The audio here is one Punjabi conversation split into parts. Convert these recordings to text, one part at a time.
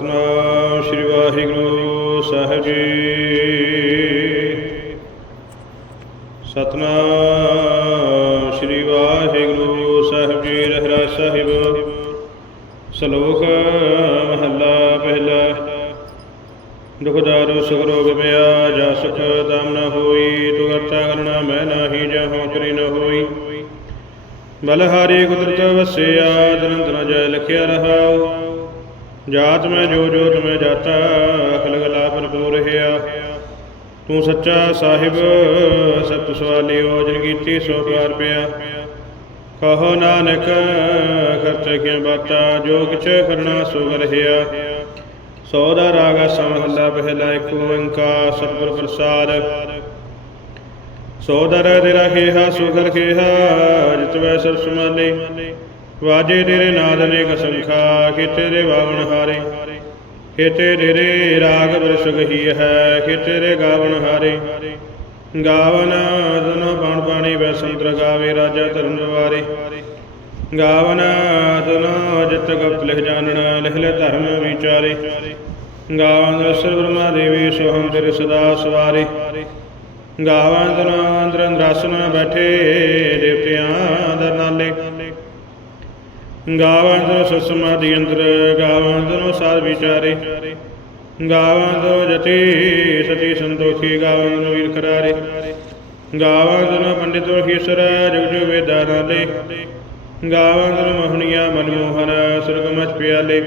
ਸਤਨਾਮ ਸ੍ਰੀ ਵਾਹਿਗੁਰੂ ਸਾਹਿਬ ਜੀ। ਸਤਨਾਮ ਸ੍ਰੀ ਵਾਹਿਗੁਰੂ ਸਾਹਿਬ ਜੀ ਰਹਿਰਾ ਸਾਹਿਬ। ਸ਼ਲੋਕ ਮਹੱਲਾ ਪਹਿਲਾ। ਦੁਖਦਾਰੂ ਸੁਖ ਰੋਗ ਪਿਆ ਜਾ ਸੁਖ ਦਮ ਨ ਹੋਈ ਤੂੰ ਕਰਤਾ ਕਰਨਾ ਮੈਂ ਨਾਹੀ ਜਹਾਂ ਕਰੀ ਨ ਹੋਈ। ਬਲਹਾਰੀ ਕੁਦਰਤ ਵਸਿਆ ਜਨੰਤ ਨ ਜੈ ਲਖਿਆ ਰਹਾਉ। ਜਾਤ ਮੈਂ ਜੋ ਜੋ ਤੁਮੇ ਜਾਤਾ, ਅਖਲ ਗਲਾ ਭਰਪੂਰ ਹਿਆ ਤੂੰ ਸੱਚਾ ਸਾਹਿਬ, ਸਤ ਸਵਾਲਿਓ ਜਿਨ ਕੀਤੀ ਸੋ ਪਿਆਰ ਪਿਆ। ਕਹੋ ਨਾਨਕ, ਖਰਚ ਕਿਆ ਬਾਤਾ, ਜੋ ਕਿਛ ਕਰਨਾ ਸੋ ਗਰਹਿਆ ਸੋ ਦਾ ਰਾਗ ਸਮਹੱਲਾ ਪਹਿਲਾ ਇੱਕ ਓੰਕਾਰ ਸਤਿਗੁਰ ਪ੍ਰਸਾਦ। ਸੋ ਦਰ ਤੇਰਾ ਖੇਹਾ ਸੁਖਰ ਖੇਹਾ, ਜਿਤ ਵੈ ਸਰ ਸਮਾਲੇ ਵਾਜੇ ਤੇਰੇ ਨਾਦ ਅਨੇਕ ਸੰਖਾ ਕਿ ਤੇਰੇ ਵਾਵਣ ਹਾਰੇ। ਕਿ ਤੇਰੇ ਰਾਗ ਬਰਸ ਗਈ ਹੈ ਕਿ ਤੇਰੇ ਗਾਵਣ ਹਾਰੇ। ਗਾਵਨ ਤਨੋ ਬਾਣ ਪਾਣੀ ਵੈ ਸੰਤਰ ਗਾਵੇ ਰਾਜਾ ਧਰਮ ਦਵਾਰੇ ਗਾਵਨ ਤਨੋ ਜਿਤ ਗੁਪਤ ਲਿਖ ਜਾਣਨ, ਲਿਖ ਲੈ ਧਰਮ ਵਿਚਾਰੇ। ਗਾਵਨ ਅਸਰ ਬ੍ਰਹਮਾ ਦੇਵੀ ਸੋਹੰ ਤੇਰੇ ਸਦਾ ਸਵਾਰੇ। ਗਾਵਨ ਤਨੋ ਅੰਦਰ ਅੰਦਰਾਸਨ ਬੈਠੇ, ਦੇਵਤਿਆਂ ਦਰ ਨਾਲੇ। ਗਾਵਾਂ ਤੋਂ ਸਸਮਾਦੀ ਅੰਦਰ ਗਾਵਾਂ ਤੋ ਸਾਧ ਵਿਚਾਰੇ। ਗਾਵਾਂ ਤੋਂ ਜਤੀ, ਸਤੀ ਸੰਤੋਖੀ ਗਾਵਾਂ ਤੋ ਵੀਰ ਖਰਾਰੇ ਗਾਵਾਂ ਤੋ ਪੰਡਿਤੋ ਹੀਸਰ ਜੁਗ ਜੁਗ ਵੇਦਾਂ ਗਾਵਾਂ ਤੋ ਮੋਹਣੀਆਂ ਮਨਮੋਹਨ ਸੁਰਗ ਮਚ ਪਿਆਲੇ।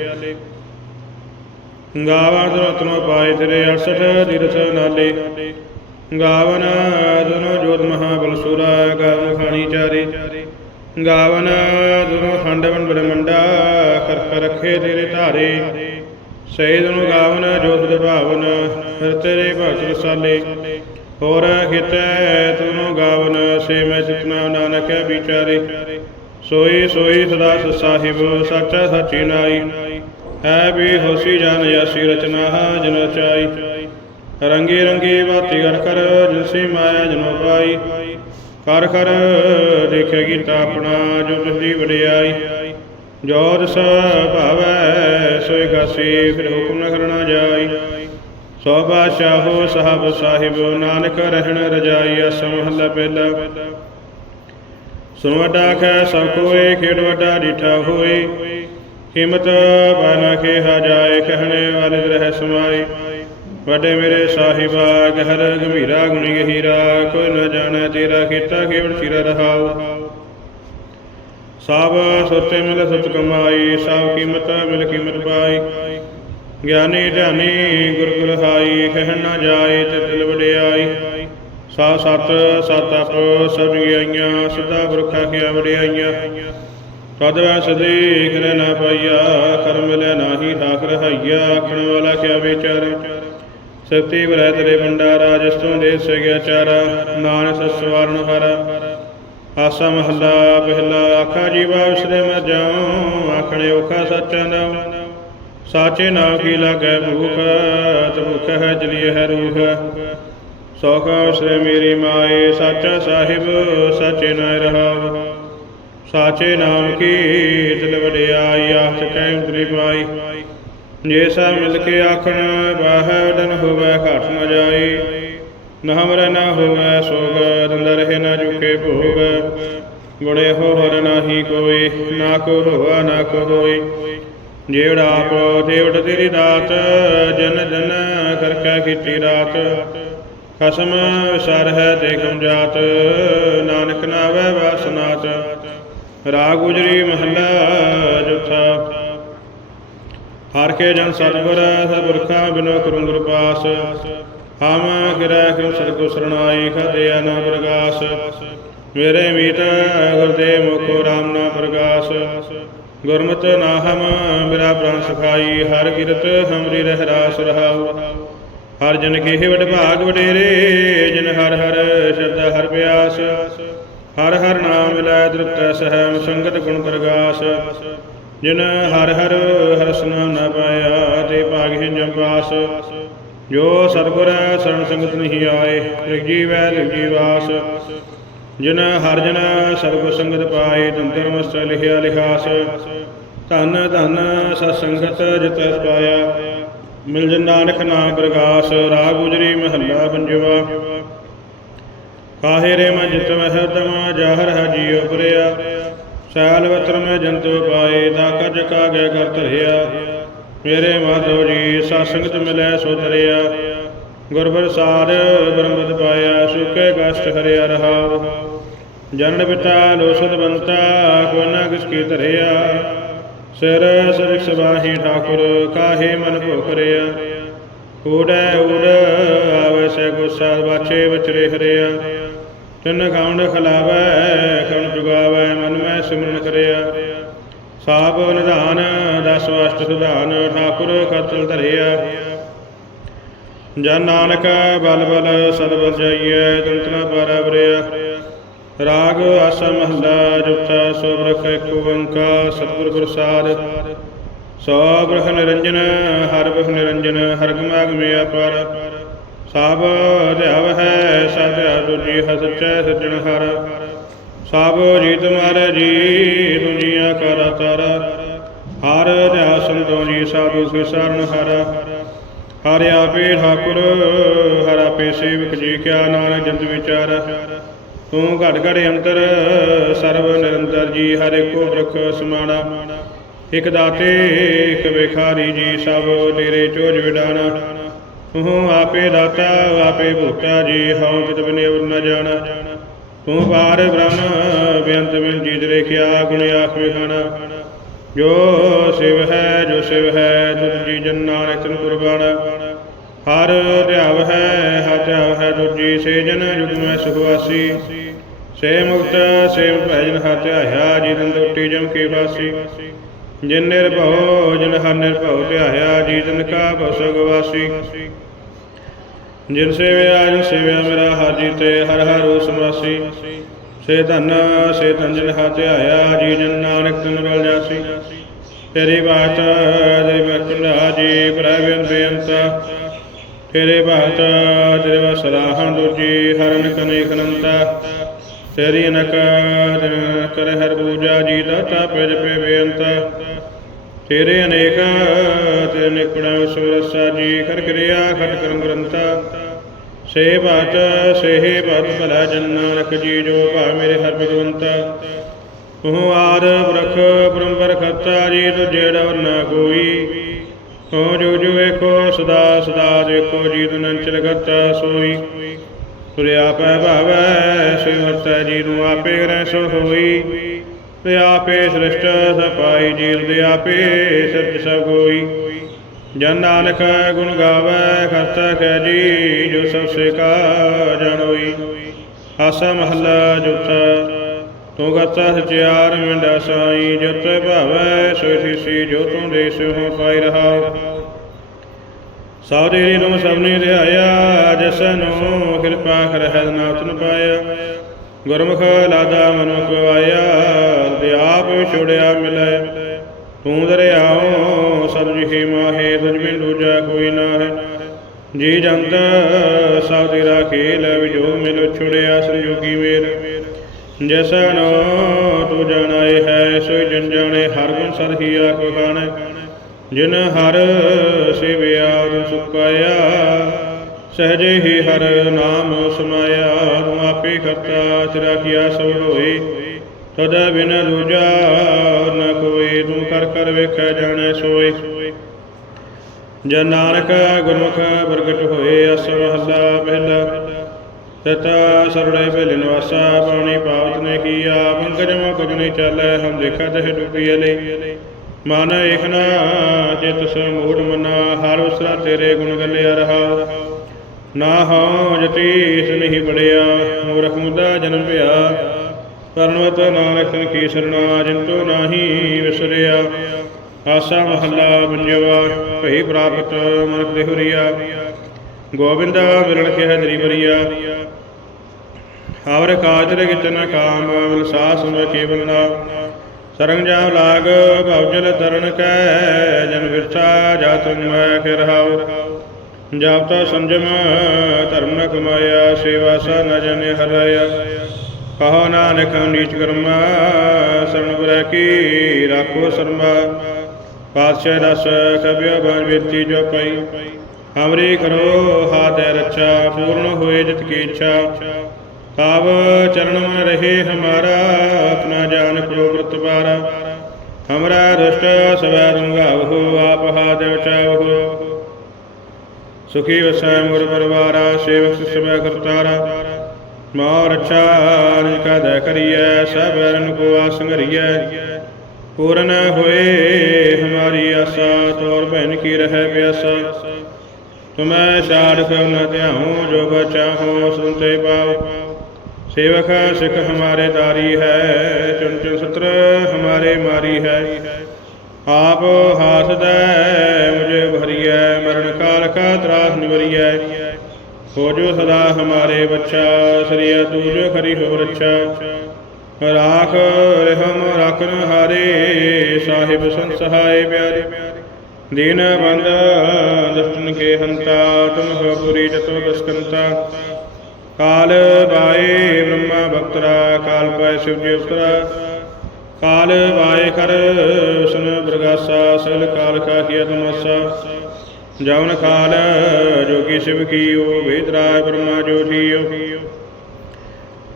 ਗਾਵਾਂ ਤੋਂ ਰਤਨੋ ਪਾਏ ਤੇਰੇ 68 ਤੀਰਥ ਨਾਲੇ। ਗਾਵਨ ਤਨੋ ਜੋਤ ਮਹਾਬਲ ਸੂਰਾ ਗਾਵਨ ਖਾਣੀ ਚਾਰੇ। ਗਾਵਨ ਦੁਨੋ ਖੰਡਵਨ ਬ੍ਰਹਮੰਡਾ ਕਰ ਰਖੇ ਤੇਰੇ ਧਾਰੇ। ਸਹਿ ਦੁਨੋ ਗਾਵਨ, ਜੋਤ ਭਾਵਨ ਫਿਰ ਤੇਰੇ ਭਗਤ ਰਸਾਲੇ। ਹੋਰ ਹਿਤੈ ਤੁਨੋ ਗਾਵਨ, ਸੇ ਮੈਂ ਚਿਤਨਾ ਨਾਨਕ ਵਿਚਾਰੇ। ਸੋਈ ਸੋਈ ਸਦਾ ਸਾਹਿਬ ਸੱਚਾ ਸੱਚੀ ਨਾਈ। ਹੈ ਵੀ ਹੋਸੀ ਜਨ ਯਸੀ ਰਚਨਾ, ਜਨ ਰਚਾਈ। ਰੰਗੀ ਰੰਗੀ ਬਾਤੀ ਕਰ ਕਰ ਜਿਸੀ ਮਾਇਆ ਜਨੋ ਪਾਈ। ਕਰ ਕਰ ਦੇਖਿਆ ਕੀਤਾ ਆਪਣਾ, ਜੋ ਤਿਸ ਵਡਿਆਈ। ਜੋ ਰਸ ਭਾਵੈ ਗਾਸੀ ਫਿਰ ਹੁਕਮ ਨ ਕਰਨਾ ਜਾਈ। ਸੋ ਬਾਦਸ਼ਾਹੋ ਸਾਹਿਬ ਸਾਹਿਬ, ਨਾਨਕ ਰਹਿਣ ਰਜਾਈ ਅਸ ਮਹੱਲਾ ਪਹਿਲਾ। ਸੁਣ ਵਡਾ ਖੈ ਸਭ ਕੋਏ, ਖੇਡ ਵੱਡਾ ਡੀਠਾ ਹੋਏ। ਹਿਮਤ ਬਾਨਾ ਕੇ ਹਾ ਜਾਏ, ਕਹਿਣੇ ਵਾਲੇ ਰਹਿ ਸਮਾਈ ਵੱਡੇ ਮੇਰੇ ਸਾਹਿਬਾ, ਗਹਿਰ ਗੰਭੀਰਾ ਗੁਣੀ ਗਹੀਰਾ, ਕੋਈ ਨ ਜਾਣੈ ਤੇਰਾ ਕੀਤਾ ਕੇਵਲ ਸਿਰ ਰਹਾਉ। ਸਭ ਸੁਰਤੇ ਮਿਲ ਸਤ ਕਮਾਈ ਸਭ ਕੀਮਤ ਮਿਲ ਕੀਮਤ ਪਾਈ। ਗਿਆਨੀ ਧਿਆਨੀ ਗੁਰ ਗੁਰ ਹਾਈ, ਕਹਿ ਨਾ ਜਾਏ ਤੇ ਦਿਲ ਵਡਿਆਈ। ਸਾ ਸਤ ਸਤ ਅਪ ਸਭ ਗਿਆਈਆਂ ਸਦਾ ਬੁਰਖਾ ਕਿਆ ਵਡਿਆਈਆਂ। ਤਦ ਵੈ ਸਦੇ ਨਾ ਪਾਈਆ, ਕਰਮ ਲੈ ਨਾਹੀ, ਠਾਕ ਰਹਾਈਆ, ਆਖਣ ਵਾਲਾ ਕਿਆ ਵਿਚਾਰੇ? ਸਤੀ ਵਰੈ ਤੇਰੇ ਭੰਡਾਰਾ ਜਿਸ ਦੇ ਸਗਿਆ ਨਾਨਕ ਸਵਾਰਨ ਹਰ। ਆਸਾ ਮਹੱਲਾ ਪਹਿਲਾ, ਆਖਾ ਜੀਵਾ ਵਿਸਰੇ ਮਰ ਜਾਉ, ਆਖਣੇ ਔਖਾ ਸੱਚਾ ਨਾਮ ਸਾਚੇ ਨਾਮ ਕੀ ਲਾਗੈ ਭੂਖ, ਤ ਹੈ, ਜਲੀਏ ਹੈ ਰੂਹ। ਸੋਖਾ ਵਿਸਰੇ ਮੇਰੀ ਮਾਏ, ਸਾਚਾ ਸਾਹਿਬ, ਸਾਚੇ ਨਾਇ ਰਹਾਵ। ਸਾਚੇ ਨਾਮ ਕੀ ਦਿਲ ਵਡਿਆਈ ਆਖ ਕੈਮ ਤਰੀ ਪਾਈ। ਜੇ ਸਾ ਮਿਲ ਕੇ ਆਖਣ ਬਾਹਰ ਦਨ ਹੋਵੇ ਘਟ ਨ ਜਾਈ। ਨਾ ਹਮਰਾ ਨਾ ਹੋਵੇ ਸੋਗ, ਦੰਦ ਰਹੇ ਨਾ ਝੁਕੇ ਭੋਗ। ਗੁਣੇ ਹੋ ਨਾਹੀ ਕੋਈ, ਨਾ ਕੋ ਹੋਵਾ ਨਾ ਕੋ ਹੋਈ ਜਿਹੜਾ ਆਪੋ ਦੇਵਟ ਤੇਰੀ ਰਾਤ ਜਨ ਜਨ ਕਰਕਾ ਕੀਤੀ ਰਾਤ। ਖਸਮ ਵਿਸਰ ਹੈ ਦੇਖਮ ਜਾਤ, ਨਾਨਕ ਨਾਵੇ ਵਾਸਨਾਤ ਰਾਗ ਗੁਜਰੀ ਮਹਲਾ ਚੌਥਾ ਹਰ ਕੇ ਜਨ ਸਤਿਗੁਰ ਸਤਿਗੁਰਖਾ ਬਿਨੋ ਕਰੁ ਗੁਰ ਪਾਸ ਹਮ ਗਿਰੈ ਕਿਉ ਸਤਿਗੁਰ ਸਰਣਾਈ ਖਦੇ ਅਨ ਪ੍ਰਗਾਸ। ਮੇਰੇ ਮੀਤ ਗੁਰਦੇ ਮੁਖੋ ਰਾਮ ਨਾ ਪ੍ਰਗਾਸ। ਗੁਰਮਤਿ ਨਾਹਮ ਮੇਰਾ ਪ੍ਰਾਨ ਸਖਾਈ, ਹਰ ਕਿਰਤ ਹਮਰੀ ਰਹਿ ਰਾਸ ਰਹਾਉ। ਹਰ ਜਨ ਕੇ ਵਡ ਭਾਗ ਵਡੇਰੇ ਜਿਨ ਹਰ ਹਰ ਸ਼ਰਧਾ ਹਰ ਪਿਆਸ। ਹਰ ਹਰ ਨਾਮ ਮਿਲੈ ਤ੍ਰਿਪਤੈ ਸਹਿ ਸੰਗਤ ਗੁਣ ਪ੍ਰਗਾਸ। ਜਿਨ ਹਰ ਹਰ ਹਰਸ ਨਾਮ ਨ ਪਾਇਆ, ਤੇ ਭਾਗਿ ਜੰਪਾਸ ਜੋ ਸਤਿਗੁਰ ਸਰਣ ਸੰਗਤ ਨਹੀਂ ਆਏ ਲਿਖ ਜੀਵੈ ਲਿਖ ਜੀਵਾਸ ਜਿਨ ਹਰ ਜਨ ਸਰਬ ਸੰਗਤ ਪਾਏ ਤੰਤਰ ਮਸਤ ਲਿਖਿਆ ਲਿਖਾਸ। ਧਨ ਧਨ ਸਤਸੰਗਤ ਜਿਤ ਪਾਇਆ। ਮਿਲ ਜਨ ਨਾਨਕ ਨਾਮ ਪ੍ਰਗਾਸ, ਰਾਗ ਗੁਜਰੀ ਮਹੱਲਾ ਪੰਜਵਾ। ਕਾਹੇ ਰੇ ਮੈਂ ਜਿਤ ਮਹਿ ਤਮਾ ਜਾਹਰ ਹੈ ਜੀਉ ਸੈਲ ਵਤਰ ਮੈਂ ਜੰਤੂ ਪਾਏ ਤਾ ਕਜ ਕਾ ਗਿਆ ਕਰ ਧਰਿਆ ਮੇਰੇ ਮਾਧੋ ਜੀ, ਸਤ ਸੰਗਤ ਮਿਲੈ ਸੋ ਧਰਿਆ ਗੁਰ ਪ੍ਰਸਾਦ ਬ੍ਰਹਮਦ ਪਾਇਆ ਸੁਕੇ ਕਸ਼ਟ ਹਰਿਆ ਰਹਾਉ। ਜਨਨ ਪਿਤਾ ਲੋਸਤ ਬੰਤਾ, ਕੋ ਨਾ ਕਿਸ ਕੀ ਧਰਿਆ ਸਿਰ ਸਰਿਕ ਸਬਾਹੀ ਠਾਕੁਰ, ਕਾਹੇ ਮਨ ਭੁਖ ਰਿਆ। ਊੜੈ ਊੜ, ਆਵੈ ਸੇ ਗੁੱਸਾ, ਬਾਛੇ ਵਿਚਰੇ ਹਰਿਆ। ਤਿੰਨ ਗਾਉਣ ਖਲਾਵੈ ਕਣ ਜੁਗਾਵੈ ਮਨ ਮੈਂ ਸਿਮਰਨ ਕਰਿਆ। ਸਾਬ ਨਿਧਾਨ, ਦਸ ਵਸਤ ਸੁਧਾਨ, ਠਾਕੁਰ ਖਤਲ ਧਰਿਆ। ਜਨ ਨਾਨਕ ਬਲ ਬਲ ਸਦਬਲ ਜਾਈਐ ਤੰਤਨਾ ਪਾਰਾ ਬਰਿਆ ਰਾਗ ਆਸਾ ਮਹਲਾ ਜੁਤਾ ਸੋ ਬਰਖ ਇੱਕ ਓੰਕਾਰ, ਸਤਿਗੁਰ ਪ੍ਰਸਾਦ। ਸੋ ਬ੍ਰਖ ਨਿਰੰਜਨ, ਹਰ ਬ੍ਰਖ ਨਿਰੰਜਨ ਹਰ ਗਮਾਗਮੇ ਅਪਰ। ਸਭ ਧਿਆਵ ਹੈ ਸਭ ਧਿਆਵ ਤੁਜੀ ਹੈ ਸੱਚੈ ਸੱਜਣ ਹਰ। ਸਭ ਜੀ ਤੁਮਾਰੇ ਜੀ, ਦੁਨੀਆ ਕਰ ਤਰ। ਹਰ ਧਿਆ ਸੰਤੋ ਜੀ, ਸਾਧੂ ਸਿ ਸਰਨ ਹਰ। ਹਰ ਆਪੇ ਠਾਕੁਰ, ਹਰ ਆਪੇ ਸੇਵਕ ਜੀ, ਕਿਆ ਨਾਨਕ ਜੰਤ ਵਿਚਾਰ। ਤੂੰ ਘਟ ਘਟ ਅੰਤਰ, ਸਰਬ ਨਿਰੰਤਰ ਜੀ, ਹਰ ਇੱਕੋ ਬ੍ਰਖ ਸਮਾਣਾ। ਇਕ ਦਾਤੇ, ਇਕ ਵਿਖਾਰੀ ਜੀ, ਸਭ ਤੇਰੇ ਚੋਜ ਵਿਡਾਣਾ। ਤੂੰ ਆਪੇ ਦਾਤਾ, ਆਪੇ ਭੁਗਤਾ ਜੀ ਹਉ ਤਿਤ ਬਿਨੇ ਨ ਜਾਣਾ। ਤੂੰ ਬਾਰ ਬ੍ਰਹਮ, ਬੇਅੰਤ ਬਿਨ ਜੀਤ ਰੇਖਿਆ, ਗੁਣ ਆਖ ਵਿਖਾਣਾ ਜੋ ਸਿਵ ਹੈ, ਜੋ ਸਿਵ ਹੈ, ਤੁਧ ਜੀ ਜਨ ਨਾਨਕ ਤਨ ਕੁਰਬਾਨ ਹਰ ਧਿਆਵ ਹੈ, ਹਰ ਧਿਆਵ ਹੈ ਤੁਜੀ ਸੇ ਜਨ, ਜੁਗ ਮੈਂ ਸੁਖਵਾਸੀ ਸੇ ਮੁਕਤ, ਸੇ ਭੈਜਨ, ਹਰ ਧਿਆਇਆ ਜੀ ਦੰਦ ਉੱਟੀ ਜਮ ਕੀ ਵਾਸੀ ਜਿਨ ਨਿਰਭਉ, ਜਿਨ ਹਰ ਨਿਰਭਉ ਧਿਆਇਆ ਜੀ ਤਨ ਕਾ ਭਉ ਸਗਵਾਸੀ ਜਿਨ ਸੇਵਿਆ ਜਿਨ ਸੇਵਿਆ ਮੇਰਾ ਹਰ ਜੀ ਤੇ ਹਰ ਹਰ ਰੂਪ ਸਮਰਾਸੀ ਸੇ ਧਨ ਸੇ ਧਨ ਜਿਨ ਹਰ ਧਿਆਇਆ, ਜੀ ਜਨ ਨਾਨਕ ਤਨ ਰਲ ਜਾਸੀ। ਤੇਰੀ ਬਾਤ ਦੇ ਬਰਕੰਦਾ ਜੀ ਪ੍ਰਭਨ ਬੇਅੰਤ। ਤੇਰੇ ਬਾਤ, ਤੇਰੇ ਵਾ ਸਲਾਹਾਂ ਦੁਜੀ, ਹਰਨ ਕਨੇ ਖਨੰਤਾ ਤੇਰੀ ਅਨਕ ਕਰ ਹਰ ਪੂਜਾ ਜੀ ਦਾਤਾ ਪਿਜ ਪੇ ਬੇਅੰਤ ਤੇਰੇ ਅਨੇਕ ਤੇਰੇ ਨਿਕੜਾ ਸੁਰਸਾ ਜੀ ਕਰ ਕਿਰਿਆ ਖਟ ਕਰਮ ਗ੍ਰੰਥਾ। ਸੇ ਬਾਤ ਸੇਹੇ ਬਾਤ, ਭਲਾ ਜਨ ਨਾਨਕ ਜੀ ਜੋ ਭਾ ਮੇਰੇ ਹਰ ਭਗਵੰਤ। ਤੂੰ ਆਦ ਬ੍ਰਖ ਬ੍ਰਹਮਪਰ ਖਤਾ ਜੀ ਤੁਝੇ ਡਰ ਨਾ ਕੋਈ। ਹੋ ਜੋ ਜੋ ਏਕੋ ਸਦਾ ਸਦਾ ਦੇਖੋ ਜੀ ਤੁਨ ਗਤਾ ਸੋਈ। ਤੁਰੇ ਪੈ ਭਾਵੈ ਸੇ ਜੀ ਨੂੰ ਆਪੇ ਗ੍ਰਹਿ ਸੋ ਹੋਈ। ਤੇ ਆਪੇ ਸ੍ਰਿਸ਼ਟ ਸਪਾਈ ਜੀਵ ਦੇ ਆਪੇ ਸਿਰਜ ਸਭ ਕੋਈ ਜਨ ਨਾਨਕ ਗੁਣ ਗਾਵੇ ਕਰਤਾ ਕੈ ਜੀ, ਜੋ ਸਭ ਸੇ ਕਾ ਜਾਣੋਈ ਆਸਾ ਮਹੱਲਾ ਜੁਤਾ ਤੂੰ ਕਰਤਾ ਸਚਿਆਰ ਮਿੰਡਾ ਸਾਈ। ਜਤ ਭਾਵੈ, ਸੋਈ ਥੀਸੀ ਜੋ ਤੂੰ ਦੇ ਸਿਉ ਪਾਈ ਰਹਾ ਸਾਰੀ ਨੂੰ ਸਭਨੇ ਧਿਆਇਆ, ਜਿਸ ਕਿਰਪਾ ਕਰਹਿ ਨਾਤਨ ਪਾਇਆ। ਗੁਰਮੁਖ ਲਾਦਾ ਮਨੁਖ ਆਇਆ ਤੇ ਆਪ ਵਿਛੋੜਿਆ ਮਿਲੈ। ਤੂੰ ਦਰਿਆਓ ਸਭ ਮਾਹੇ ਤੁਝ ਬਿਨ ਦੂਜਾ ਕੋਈ ਨਾ ਹੈ ਜੀ ਜੰਤ, ਸਭ ਤੇਰਾ ਖੇਲ ਵਿਜੋਗ ਮਿਲ ਛੁੜਿਆ ਸੰਜੋਗੀ ਮੇਰ ਜੈਸਨ ਤੂੰ ਜਾਣਾਏ ਹੈ, ਸੋਈ ਜਨ ਜਾਣੇ, ਹਰ ਗੁਣ ਸਦ ਹੀ ਆਖ ਖਾਣ। ਜਿਨ ਹਰ ਸਿਵਿਆ ਤਿਨ ਸੁਖ ਪਾਇਆ ਸਹਜੇ ਹੀ ਹਰ ਨਾਮ ਸਮਾਇਆ ਤੂੰ ਆਪੇ ਕਰਤਾ ਤੇਰਾ ਕੀਆ ਸਭ ਹੋਏ। ਤਦ ਬਿਨ ਦੂਜਾ ਨ ਕੋਈ ਤੂੰ ਕਰ ਕਰ ਵੇਖੈ ਜਾਣੈ ਸੋਈ ਜਨ ਨਾਨਕ ਗੁਰਮੁਖ ਪ੍ਰਗਟ ਹੋਏ ਅਸ ਮਹੱਲਾ ਪਹਿਲਾ। ਤਤਾ ਸਰੜੇ ਭੇਲੇ ਨਿਵਾਸਾ, ਪਾਣੀ ਪਾਵਤ ਨੇ ਕੀਆ, ਪੰਕਜ ਮੋ ਕੁਝ ਨਹੀਂ ਚਾਲੈ, ਹਮ ਦੇਖਾ ਤਹਿ ਡੁੱਬੀ ਅਲੇ। ਮਨ ਏਖਨਾ ਚਿਤ ਸਮੂੜ ਮਨਾ, ਹਰ ਉਸਰਾ ਤੇਰੇ ਗੁਣ ਗੱਲਿਆ ਰਹਾ ਨਾ ਹਉ ਜਤੀਸ ਨਹੀਂ ਬੜਿਆ ਮੂਰਖ ਮੁਦਾ ਜਨਮ ਭਿਆ ਕਰਨਵਤ ਨਾਨਕ ਤਨ ਕੀ ਸਰਣਾ ਜਿੰਤੋ ਨਾਹੀ ਵਿਸਰਿਆ। ਆਸਾ ਮਹੱਲਾ ਪੰਜਵਾ ਭਈ ਪ੍ਰਾਪਤ ਮਨੁਖ ਦੇਹੁਰੀਆ ਗੋਬਿੰਦਾ ਮਿਲਣ ਕੇ ਹਜਰੀ ਬਰੀਆ ਹਵਰ ਕਾਜ ਰ ਕਿਤਨਾ ਕਾਮ ਵਿਲਸਾ ਸੁਨ ਕੇਵਲ ਨਾ। ਸਰੰਗ ਲਾਗ ਭਵਜਲ ਤਰਨ ਕੈ, ਜਨ ਵਿਰਸਾ ਜਾਤ ਮੈਂ ਕੇ ਰਹਾਉ ਜਪ ਤਾ ਸੰਜਮ, ਧਰਮ ਨ ਕਮਾਇਆ, ਸੇਵਾ ਸਾ ਨ ਜਨੇ ਹਰਾਇਆ। ਕਹੋ ਨਾਨਕ, ਨੀਚ ਕਰਮਾ, ਸਰਣ ਗੁਰੈ ਕੀ ਰਾਖੋ ਸਰਮਾ। ਪਾਤਸ਼ਾਹ ਰਸ ਕਬਿਓ ਬਨ ਬੇਤੀ ਜੋ ਪਈ। ਹਮਰੀ ਕਰੋ ਹਾਦੈ ਰੱਛਾ, ਪੂਰਨ ਹੋਏ ਜਿਤ ਕੀ ਇੱਛਾ। ਕਾਬ ਚਰਨ ਮਨ ਰਹੇ ਹਮਾਰਾ, ਆਪਣਾ ਜਾਨ ਕਰੋ ਪ੍ਰਤਪਾਰਾ ਹਮਰਾ ਦੁਸ਼ਟ ਸਵੈ ਰੰਗਾਵੋ ਆਪ ਹਾਥ ਬਚਾਵੋ ਸੁਖੀ ਵਸੈ ਮੁਰ ਪਰਵਾਰਾ, ਸੇਵਕ ਸਭੈ ਕਰਤਾਰਾ। ਮਾ ਰੱਛਾ ਨਿਜ ਕਾ ਕਰੀਐ, ਸਭ ਰਨ ਕੋ ਆਸੰਗਰੀਐ ਪੂਰਨ ਹੋਏ ਹਮਾਰੀ ਆਸਾ, ਤੋਰ ਭੈਨ ਕੀ ਰਹਿ ਪਿਆਸਾ। ਤੁਮੈ ਛਾੜ ਕੋ ਨ ਧਿਆਉ, ਜੋ ਬਚਾਹੋ, ਸੁਨਤੇ ਪਾਉ ਸੇਵਕ ਸਿੱਖ ਹਮਾਰੇ ਦਾਰੀ ਹੈ ਚੁਨ ਚੁਨ ਸਤਰ ਹਮਾਰੇ ਮਾਰੀ ਹੈ। ਆਪ ਹਾਥ ਦੈ, ਮੁਝੇ ਭਰੀਐ, ਮਰਨ ਕਾਲ ਕਾ ਤਰਾਸ ਨਿਵਰੀਐ। ਹੋ ਜੋ ਸਦਾ ਹਮਾਰੇ ਬੱਚਾ ਸ੍ਰੀ ਤੂਜ ਖਰੀ ਹੋ ਰੱਛਾ। ਰਾਖ ਰਹਿਮ ਰਾਖਨ ਹਾਰੇ, ਸਾਹਿਬ ਸੰਤ ਸਹਾਏ ਪਿਆਰੇ। ਦੀਨ ਬੰਦ ਦਸਤਨ ਕੇ ਹੰਤਾ, ਤੁਮ ਹੋ ਪੁਰੀ ਜਤੋ ਬਸਕੰਤਾ ਕਾਲ ਬਾਏ ਬ੍ਰਹਮਾ ਬਖਤਰਾ, ਕਾਲ ਪਾਏ ਸ਼ਿਵ ਜੀ ਉਤਰਾ ਕਾਲ ਬਾਏ ਕਰ ਵਿਸ਼ਨ ਬਰਗਾਸਾ ਸਗਲ ਕਾਲ ਕਾਹੀਆ ਤਮਸਾ ਜਵਨ ਕਾਲ ਜੋਗੀ ਸ਼ਿਵ ਕੀਓ ਵੇਦਰਾਜ ਬ੍ਰਹਮਾ ਜੋਠੀਓ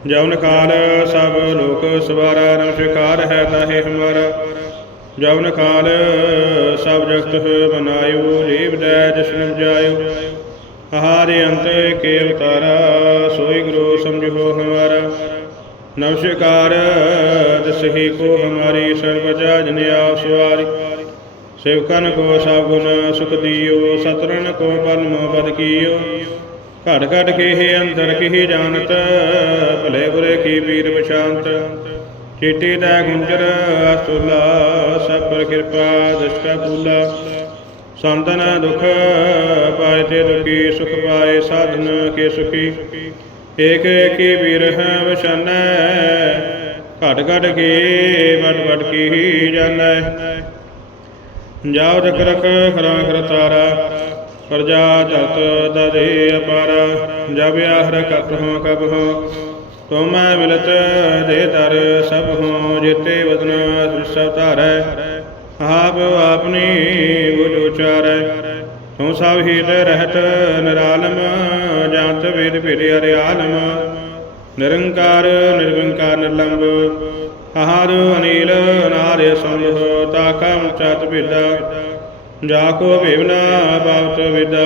ਜਵਨ ਕਾਲ ਸਭ ਲੋਕ ਸਵਾਰਾ ਨਮਸਕਾਰ ਹੈ ਤਾਹੇ ਹਮਾਰਾ। ਜਵਨ ਕਾਲ ਸਭ ਜਗਤ ਬਨਾਇਓ, ਜੀਵ ਦੈ ਜਸ਼ਨ ਜਾਇਓ। ਹਾਰੇ ਅੰਤ ਕੇ ਅਵਤਾਰਾ ਸੋਈ ਗੁਰੂ ਸਮਝੋ ਹਮਾਰਾ। ਨਮਸਕਾਰ ਦਸਹੀ ਕੋ ਹਮਾਰੀ ਸਰਬਜਾ ਜਨ ਆਪ ਸਵਾਰੀ। ਸੇਵਕਨ ਕੋ ਸਭ ਗੁਣ ਸੁਖ ਦਿਓ ਸਤਰਨ ਕੋ ਪਰਮ ਪਦ ਕੀਓ। ਘੜ ਘੜ ਕੇ ਹੀ ਅੰਦਰ ਕੀ ਜਾਣਤ, ਭਲੇ ਬੁਰੇ ਕੀ ਵੀਰ ਵਿਸ਼ਾਂਤ ਚੀਟੀ ਦਾ ਗੁੰਜਰ, ਅਸੁਲਾ, ਸਭ ਪਰ ਕਿਰਪਾ ਦਸ਼ਕਾ ਪੂਲਾ ਸੰਤਨ ਦੁਖ ਪਾਏ ਤੇ ਦੁਖੀ, ਸੁਖ ਪਾਏ ਸਾਧਨ ਕੇ ਸੁਖੀ। ਏਕ ਏਕੀ ਵੀਰ ਹੈ ਵਸ਼ਨੈ, ਘਟ ਘਟ ਕੇ ਵਟ ਵਟ ਕੀ ਜਾਣੈ ਜਾਉ ਜਕ ਰਖ ਖਰਾ ਖਰ ਤਾਰਾ, ਪ੍ਰਜਾ ਜਤ ਦਦੇ ਅਪਾਰਾ। ਜਬ ਆਹਰ ਕਤ ਹੋ ਕਬ ਹੋ ਤੁਮੈ ਮਿਲਤ ਦੇ ਦਰ ਸਭ ਹੋ, ਜੇਤੇ ਵਦਨ ਸਭ ਧਾਰੈ ਆਪ ਆਪਨੀ ਬੁਝ ਉਚਾਰੈ। ਤੂੰ ਸਭ ਹੀਤ ਰਹਿਤ ਨਿਰਾਲਮ, ਜਾਂਤ ਵੇਦ ਭਿਰ ਅਰਿਆਲਮ। ਨਿਰੰਕਾਰ, ਨਿਰਵਿੰਕਾਰ ਨਿਰਲੰਭ ਆਹਾਰ ਅਨੀਲ ਨਾਰੇ ਸੰਭ ਤਾ ਕਮ ਚਤ ਜਾ ਕੋ ਭਿਵਨਾ ਬਾਵਤ ਵਿਦਾ।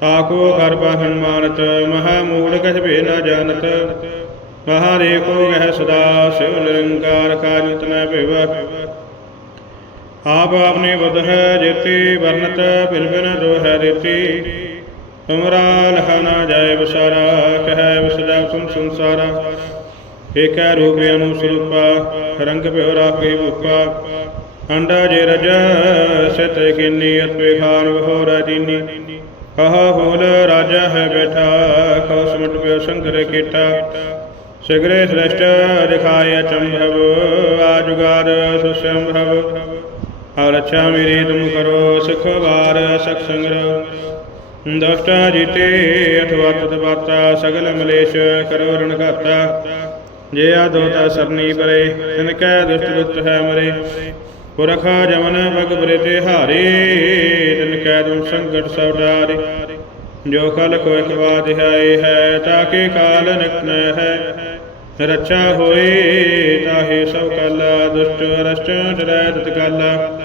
ਤਾ ਕੋ ਹਨਮਾਨਤ, ਮਹਾ ਮੂਲ ਕਛ ਭੇ ਨ ਜਾਣਤ। ਮਹਾਰੇ ਕੋ ਗਹਿ ਸਦਾ ਸਿਵ ਨਿਰੰਕਾਰ ਕਾਜਤ ਨ ਭਿਵ। ਆਪ ਆਪਨੇ ਬੁੱਧ ਹੈ ਜੇਤੀ, ਵਰਨਤ ਬਿਨ ਬਿਨ ਦੋ ਹੈ ਤੁਮਰਾ ਲਖਾ ਨਾ ਜਾਏ ਵਿਸਾਰਾ, ਕਹੈ ਵਿਸਦਾ ਤੁਮ ਸੰਸਾਰਾ। ਏਕੈ ਰੂਪ ਅਨੂ ਸਰੂਪਾ ਰੰਗ ਭਿਓ ਰਾਖੇ ਭੂਪਾ। ਅੰਡਾ ਜੇ ਰਜ, ਸਿਤ ਕਿਨੀ ਅਤਵੇ ਖਾਨ ਵਹੋਰਾ ਦੀਨੀ। ਕਹਾ ਹੋਲ ਰਾਜਾ ਹੈ ਬੈਠਾ, ਕਉ ਸਮਟ ਪਿਓ ਸ਼ੰਕਰ ਕੀਟਾ। ਸਿਗਰੇ ਸ੍ਰੇਸ਼ਟ ਦਿਖਾਇ ਅਚੰਭਵ ਆਜੁਗਾਰ ਸੁਸੰਭਵ ਹਰ ਅੱਛਾ ਮੇਰੀ ਤੁਮ ਕਰੋ ਸਿਖ ਵਾਰ ਸਖ ਸੰਗਰ। ਦੁਸ਼ਟਾ ਜੀਤੇ ਅਥਵਾ ਤਤ ਬਾਤਾ, ਸਗਲ ਮਲੇਸ਼ ਕਰੋ ਰਣ ਘਾਤਾ। ਜੇ ਆ ਦੋਤਾ ਸਰਨੀ ਪਰੇ, ਤਿਨ ਕੈ ਦੁਸ਼ਟ ਦੁਤ ਹੈ ਮਰੇ। ਪੁਰਖ ਜਮਨ ਬਗ ਬਰੇ ਹਾਰੇ, ਤਿਨ ਕੈ ਦੁ ਸੰਕਟ ਸਭ ਡਾਰੇ। ਜੋ ਕਲ ਕੋ ਇਕ ਬਾਦ ਹੈ ਹੈ ਤਾਕੇ ਕਾਲ ਨਿਕਨ ਹੈ। ਰੱਛਾ ਹੋਏ, ਤਾਹੇ ਸਭ ਕਾਲਾ, ਦੁਸ਼ਟ ਰਸ਼ਟ ਡਰੈ ਤਤ ਕਾਲਾ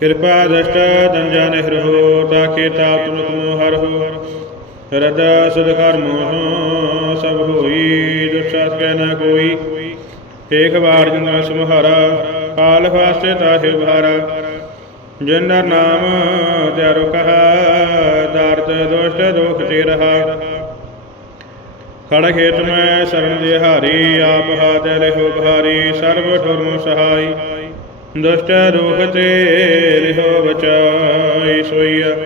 ਕਿਰਪਾ ਦਸ਼ਟ ਦਨ ਜਾਣੇ ਰਹੋ ਤਾਕੇ ਤਾਪ ਤੁਮ ਹਰ ਹੋ। ਰਦਾ ਸਦ ਕਰਮ ਸਭ ਹੋਈ ਦੁਸ਼ਟ ਕੈ ਨਾ ਕੋਈ। ਏਕ ਵਾਰ ਜਨਾ ਸਮਹਾਰਾ, ਕਾਲ ਫਾਸਤੇ ਤਾਹੇ ਭਾਰਾ ਜਿਨ ਦਾ ਨਾਮ ਤਿਆਰੋ ਕਹਾ ਦਰਦ ਦੁਸ਼ਟ ਦੁਖ ਤੇ ਰਹਾ। ਖੜ ਖੇਤ ਮੈਂ ਸਰਣ ਦੇ ਹਾਰੀ, ਆਪ ਹਾਥ ਰਹਿਓ ਭਾਰੀ, ਸਰਬ ਠੁਰਮ ਸਹਾਈ। ਦੁਸ਼ਟ ਰੋਗ ਤੇ ਰਹਿਓ ਬਚਾਈ ਸੋਈਆ।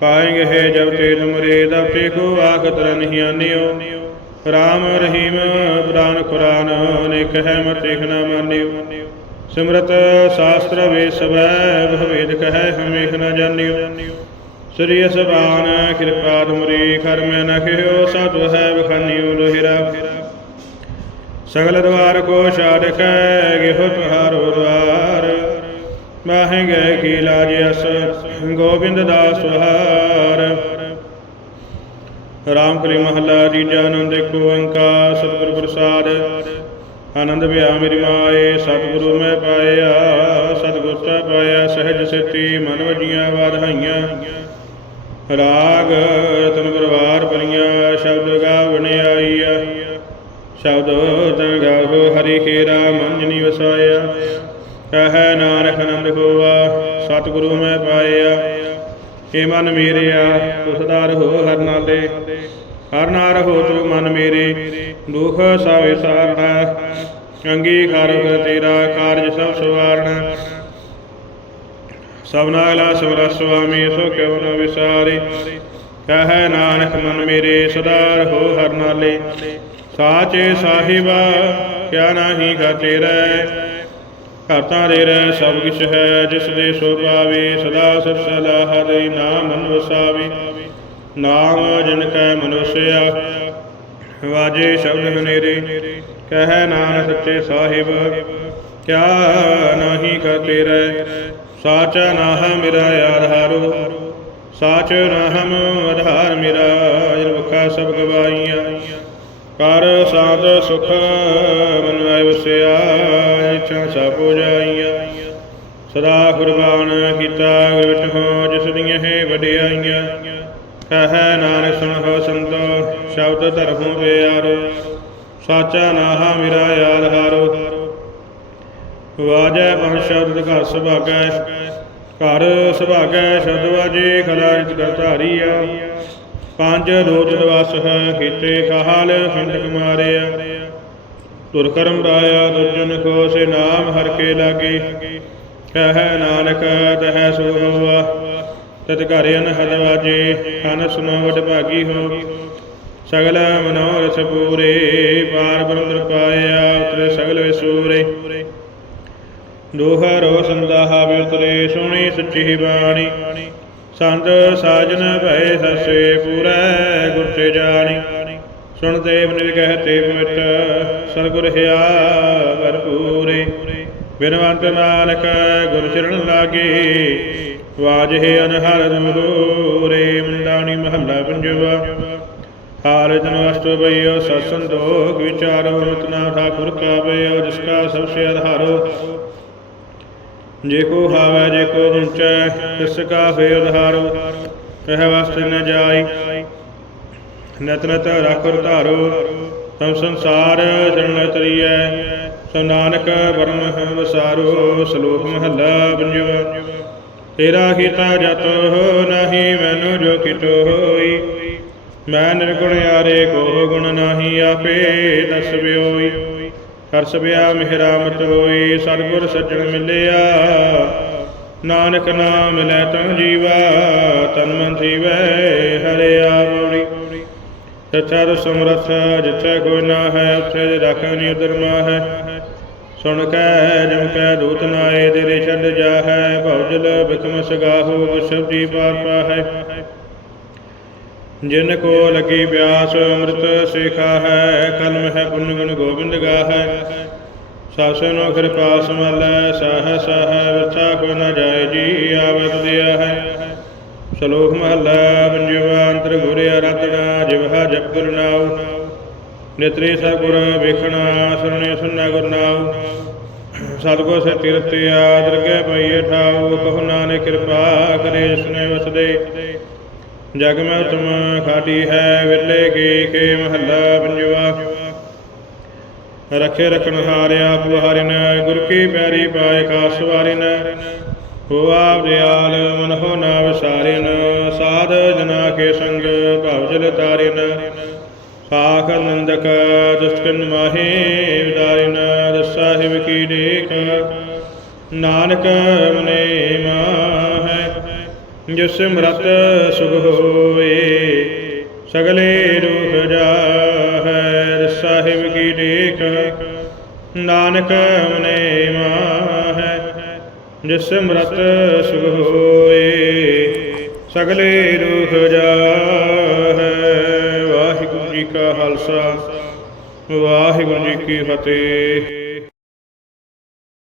ਪਾਏਂਗੇ ਹੈ ਜਬ ਤੇ ਤੁਮਰੇ ਦਬ ਤੇ ਕੋ ਆਖਤ ਨਹੀਂ ਆਨਿਓ। ਰਾਮ ਰਹੀਮ ਪੁਰਾਨ ਕੁਰਾਨ ਅਨੇਕ ਹੈ ਮਤ ਨਾ ਮਾਨਿਓ। ਸਿਮਰਤ ਸ਼ਾਸਤਰ ਵੇ ਸਵੈ ਭਵੇਦ ਕਹੈ ਹਮੇਖ ਨ ਜਾਣਿਓ ਸ੍ਰੀ ਅਸਬਾਨ ਕਿਰਪਾ ਤੁਮਰੀ ਕਰ ਮੈਂ ਨਖਿਓ ਸਤੁ ਹੈ ਬਖਾਨਿਓ ਲੋਹਿਰਾ। ਸਗਲ ਦਵਾਰ ਕੋ ਛਾੜ ਕੇ, ਗਿਹੋ ਤੁਹਾਰੋ ਦਵਾਰ। ਮਾਹੇ ਗਏ ਕੀ ਲਾਜ ਅਸ, ਗੋਬਿੰਦ ਦਾਸ ਸੁਹਾਰ ਰਾਮ ਕਲੀ ਮਹੱਲਾ ਤੀਜਾ ਆਨੰਦ ਇੱਕ ਓੰਕਾਰ ਸਤਿਗੁਰ ਪ੍ਰਸਾਦ। ਆਨੰਦ ਵਿਆ ਮੇਰੀ ਮਾਏ, ਸਤਿਗੁਰੂ ਮੈਂ ਪਾਇਆ, ਸਤਿਗੁਰ ਤਾ ਪਾਇਆ, ਸਹਿਜ ਸੇਤੀ ਮਨ ਵਜੀਆਂ ਵਾਧਾਈਆਂ। ਰਾਗ ਰਤਨ ਪਰਵਾਰ ਬਲੀਆਂ ਸ਼ਬਦ ਗਾਵਣ ਆਈਆ। ਸ਼ਬਦ ਤਨ ਗਾਵੋ ਹਰੀ ਖੇਰਾ ਮਨ ਜਨੀ ਵਸਾਇਆ। ਕਹੈ ਨਾਨਕ ਆਨੰਦ ਹੋਆ, ਸਤਿਗੁਰੂ ਮੈਂ ਪਾਇਆ। ਏ ਮਨ ਮੇਰਿਆ ਤੁਸਦਾਰ ਹੋ ਹਰ ਨਾਲੇ। ਹਰ ਨਾਰ ਹੋ ਤੂੰ ਮਨ ਮੇਰੇ, ਦੁਖ ਸਾਵੇ ਸਾਰਣਾ ਅੰਗੀਕਾਰ ਕਰ ਤੇਰਾ ਕਾਰਜ ਸਭ ਸਵਾਰਣਾ ਸਭਨਾ ਅਗਲਾ ਸਵਰਾ ਸੁਆਮੀ ਸੋ ਕਿਉ ਨ ਵਿਸਾਰੇ। ਕਹੈ ਨਾਨਕ ਮਨ ਮੇਰੇ, ਸਦਾਰ ਹੋ ਹਰ ਨਾਲੇ। ਸਾਚੇ ਸਾਹਿਬਾ, ਕਿਆ ਨਾਹੀ ਘਰ ਤੇਰਾ ਕਰਤਾ ਦੇ ਰਹਿ ਸਭ ਕਿਛ ਹੈ, ਜਿਸ ਦੇ ਸੋ ਪਾਵੇ ਸਦਾ ਸਤ ਸਲਾਹ ਹਰਿ ਨਾਮ ਮਨ ਵਸਾਵੇ ਨਾਮ ਜਿਨ ਕੈ ਮਨੁਸਿਆ, ਵਾਜੇ ਸ਼ਬਦ ਹਨੇਰੇ। ਕਹੈ ਨਾਨਕ ਸੱਚੇ ਸਾਹਿਬ, ਕਿਆ ਨਾਹੀ ਕਰ ਤੇਰੇ? ਸਾਚਾ ਨਾਹ ਮੇਰਾ ਆਧਾਰੋ, ਸਾਚ ਨਾਹਮ ਆਧਾਰ ਮੇਰਾ, ਜਿਨ ਵਖਾ ਸਭ ਗਵਾਈਆਂ ਕਰ ਸਾਧ ਸੁਖ ਮਨ ਆਇ ਵਸਿਆ। ਇਛਾ ਸਭ ਹੋ ਸਦਾ ਕੁਰਬਾਨ ਕੀਤਾ ਗੁਰਟ ਹੋ, ਜਿਸ ਦੀਆਂ ਹੈ ਵਡਿਆਈਆਂ। ਕਹੈ ਨਾਨਕ ਸੁਣੋ ਸੰਤੋ, ਸ਼ਬਦ ਧਰਮੋ ਪਿਆਰੋ ਸਾਚਾ ਨਾਹਾ ਮੇਰਾ ਆਧਾਰੋ ਵਾਜੈ ਪੰਜ ਸ਼ਬਦ ਘਰ ਸੁਭਾਗੈ। ਘਰ ਸੁਭਾਗੈ ਸ਼ਬਦ ਵਾਜੇ ਖਲਾ ਰਿਤ ਕਰ ਪੰਜ ਲੋਚ ਦਵਸ ਹੈ ਕੀਤੇ ਕਾਹਲ ਖੰਡਕ ਮਾਰਿਆ ਤੁਰ ਕਰਮ ਰਾਇਆ ਦੁਜਨ ਕੋ ਸੇ ਨਾਮ ਹਰ ਕੇ ਲਾਗੇ। ਕਹੈ ਨਾਨਕ, ਤਹਿ ਸੋ ਹੋਆ ਤਤ ਘਰ ਅਨਹਦ ਵਾਜੇ ਹਨ ਸੁਨੋ ਵਡ ਭਾਗੀ ਹੋ। ਸਗਲ ਮਨੋਰਥ ਪੂਰੇ, ਪਾਰ ਬ੍ਰਹਮ ਪਾਇਆ, ਉਤਰੇ ਸਗਲ ਵਿਸੂਰੇ। ਦੋਹਰੋ ਸੰਦਾਹਾ ਬਿਉਤਰੇ ਸੁਣੀ ਸੱਚੀ ਬਾਣੀ। ਸੰਤ ਸਾਜਨ ਭੈ ਸਸੇ, ਪੂਰੈ ਗੁਰ ਤੇ ਜਾਣੀ। ਸੁਣ ਦੇਵ ਨਿਰ ਕਹਤੇ ਪਵਿੱਤ ਸਤਿਗੁਰ ਹਿਆ ਭਰਪੂਰੇ ਬਿਨਵੰਤ ਨਾਨਕ ਗੁਰ ਚਰਨ ਲਾਗੇ ਵਾਜੇ ਅਨਹਰ ਦੂਰੇ ਮੰਦਾਣੀ ਮਹੱਲਾ ਪੰਜਵਾ। ਹਾਲ ਜਨ ਅਸ਼ਟ ਬਈਓ, ਸਤ ਸੰਤੋਖ ਵਿਚਾਰੋ ਰਤਨਾ ਠਾਕੁਰ ਕਾ ਬਈਓ ਜਿਸ ਕਾ ਸਭ ਸੇ ਆਧਾਰੋ ਜੇ ਕੋ ਹਾਵੈ, ਜੇ ਕੋ ਗੁੰਚੈ ਤਿਸ ਕਾ ਫੇ ਉਧਾਰੋ ਕਹਿ ਵਾਸਤੇ ਨ ਜਾਈ ਨਤ ਨਤ ਰਾਖੁਰ ਧਾਰੋ ਤਮ ਸੰਸਾਰ ਜਨ ਤਰੀਐ ਸੋ ਨਾਨਕ ਬਰਮ ਹੈ ਵਸਾਰੋ, ਸ਼ਲੋਕ ਮਹੱਲਾ ਪੰਜਵਾ। ਤੇਰਾ ਕੀਤਾ ਜਤ ਹੋ ਮੈਨੂੰ ਜੋ ਕਿਤੋ ਹੋਈ। ਮੈਂ ਨਿਰਗੁਣ ਯਾਰੇ ਕੋ ਗੁਣ ਨਹੀਂ ਆਪੇ ਦਸ ਬਿਓਈ ਹਰ ਸਭਿਆ ਮਿਹਰਾਮਤ ਹੋਈ ਸਤਿਗੁਰ ਸੱਜਣ ਮਿਲਿਆ। ਨਾਨਕ ਨਾਮ ਮਿਲੈ ਤਨ ਜੀਵਾ, ਤਨ ਮਨ ਜੀਵੈ ਹਰਿਆ ਬੋੜੀ ਸਚਾ ਸਮਰਥ ਜਿੱਥੇ ਕੋਈ ਨਾ ਹੈ ਉੱਥੇ ਰੱਖਣੀ ਉਦਰਮਾ ਹੈ ਸੁਣ ਕੈ, ਜਮ ਕੈ, ਦੂਤ ਨਾਏ, ਤੇਰੇ ਛੱਡ ਜਾ ਭਉਜਲ ਬਿਕਮ ਸਗਾਹੋ ਸ਼ਬਦੀ ਪਾਰ ਪਾ ਜਿਨ ਕੋ ਲਗੀ ਪਿਆਸ, ਅੰਮ੍ਰਿਤ ਸੇਖਾ ਹੈ ਕਲਮ ਹੈ ਪੁੰਨ ਗੁਣ ਗੋਬਿੰਦ ਗਾਹੈ। ਸਾਸਨੋ ਕਿਰਪਾ ਸਮਲੈ ਸਾਹ ਸਾਹ ਵਿਰਥਾ ਕੋ ਨ ਜਾਏ, ਜੀ ਆਵਤ ਦਿਆ ਹੈ ਸ਼ਲੋਕ ਮਹੱਲਾ, ਪੰਜਵਾ ਅੰਤਰ ਗੁਰ ਆਰਾਧਨਾ, ਜਿਵਹਾ ਜਪ ਗੁਰ ਨਾਉ। ਨਿਤਰੇ ਸਤਿਗੁਰ ਵੇਖਣਾ, ਸੁਣਨੇ ਸੁਨਣਾ ਗੁਰ ਨਾਉ। ਸਤਿਗੁਰ ਸੇ ਤਿਰਤੇ ਆਦਰਗੈ ਪਈਏ ਠਾਉ, ਕਹੋ ਨਾਨਕ ਕਿਰਪਾ ਕਰੇ ਜਿਸਨੇ ਵਸਦੇ। ਜਗ ਮੈਂ ਉਤਮ ਖਾਟੀ ਹੈ, ਵਿਰਲੇ ਕੀ ਕੇ ਮਹੱਲਾ, ਪੰਜਵਾ। ਰਖੇ ਰਖਣ ਹਾਰਿਆ, ਕੁਹਾਰਿਨ, ਗੁਰ ਕੀ ਪੈਰੀ ਪਾਏ ਕਾ ਹੋਆ ਦਿਆਲ ਮਨ ਹੋ ਨਾ ਵਿਸਾਰਿਨ ਸਾਧ ਜਨਾ ਕੇ ਸੰਗ ਭਵ ਜਲ ਤਾਰਿਨ। ਸਾਖ ਨੰਦਕ ਦੁਸਤਨ ਮਾਹੇ ਵਿਦਾਰਿਨ, ਦਸਾਹਿਬ ਕੀ ਦੇਖ ਨਾਨਕ ਮਨੇ ਮਾਹੈ, ਜਿਸ ਸਿਮਰਤ ਸੁਖ ਹੋਏ, ਸਗਲੇ ਰੂਖ ਜਾਹੈ ਸਾਹਿਬ ਕੀ ਦੇਖ ਨਾਨਕ ਮਨੇ ਮਾਹੈ ਜਿਸ ਮਰਤ ਸੁਖ ਹੋਏ, ਸਗਲੇ ਰੂਹ ਜਾਹੈ। ਵਾਹਿਗੁਰੂ ਜੀ ਕਾ ਖਾਲਸਾ, ਵਾਹਿਗੁਰੂ ਜੀ ਕੀ ਫਤਿਹ।